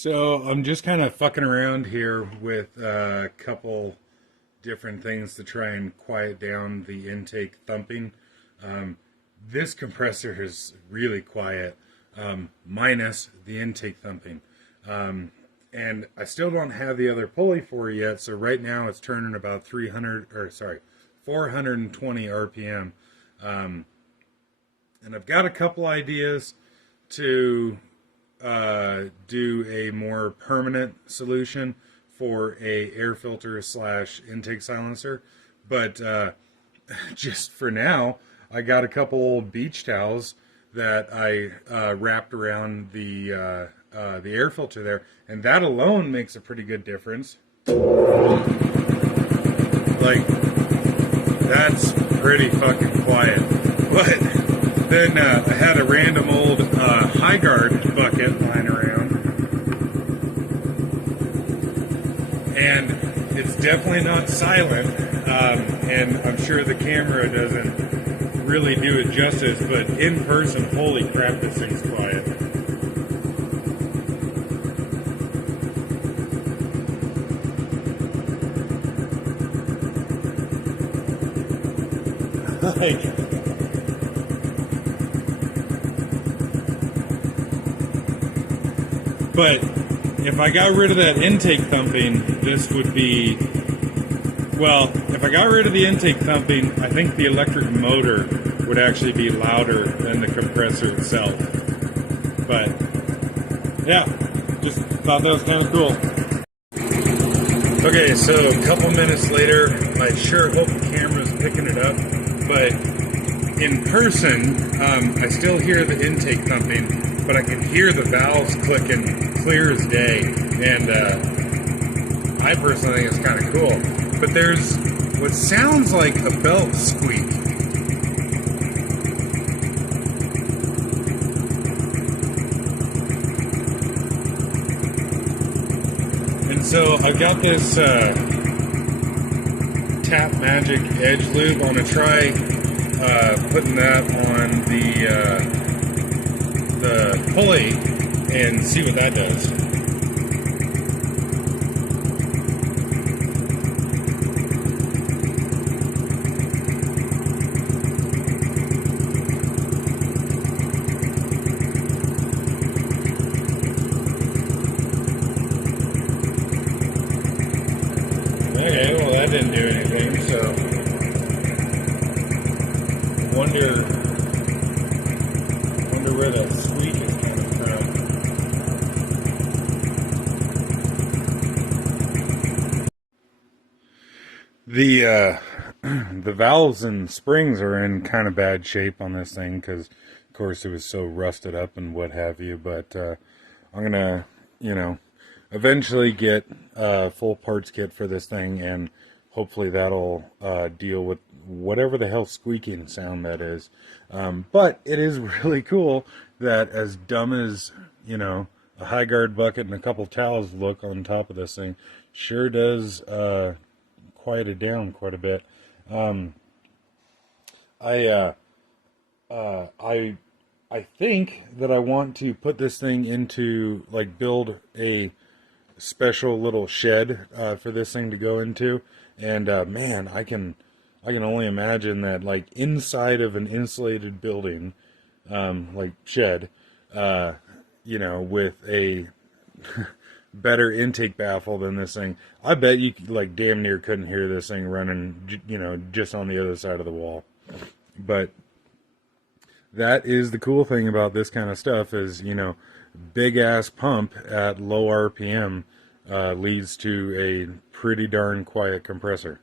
So I'm just kind of fucking around here with a couple different things to try and quiet down the intake thumping. Um, this compressor is really quiet, minus the intake thumping. And I still don't have the other pulley for it yet, so right now it's turning about 420 RPM. And I've got a couple ideas to do a more permanent solution for a air filter slash intake silencer, but just for now I got a couple old beach towels that I wrapped around the air filter there, and that alone makes a pretty good difference. Like, that's pretty fucking quiet. But then I had a random old high guard bucket lying around, and it's definitely not silent, and I'm sure the camera doesn't really do it justice, but in person, holy crap, this thing's quiet. Like, but if I got rid of that intake thumping, this would be, well, if I got rid of the intake thumping, I think the electric motor would actually be louder than the compressor itself. But yeah, just thought that was kind of cool. Okay, so a couple minutes later, I sure hope the camera's picking it up, but in person, I still hear the intake thumping, but I can hear the valves clicking clear as day, and I personally think it's kind of cool. But there's what sounds like a belt squeak. And so I've got this Tap Magic Edge Lube. I want to try putting that on the pulley and see what that does. Okay, well that didn't do anything, so wonder where that squeak is coming from. The valves and springs are in kind of bad shape on this thing because, of course, it was so rusted up and what have you. But I'm gonna, eventually get a full parts kit for this thing, and hopefully that'll deal with whatever the hell squeaking sound that is. But it is really cool that, as dumb as, a high guard bucket and a couple towels look on top of this thing, sure does quiet it down quite a bit. I think that I want to put this thing into, like, build a special little shed for this thing to go into, and man, I can only imagine that, like, inside of an insulated building, like shed, with a better intake baffle than this thing, I bet you like damn near couldn't hear this thing running, just on the other side of the wall. But that is the cool thing about this kind of stuff is, big ass pump at low RPM leads to a pretty darn quiet compressor.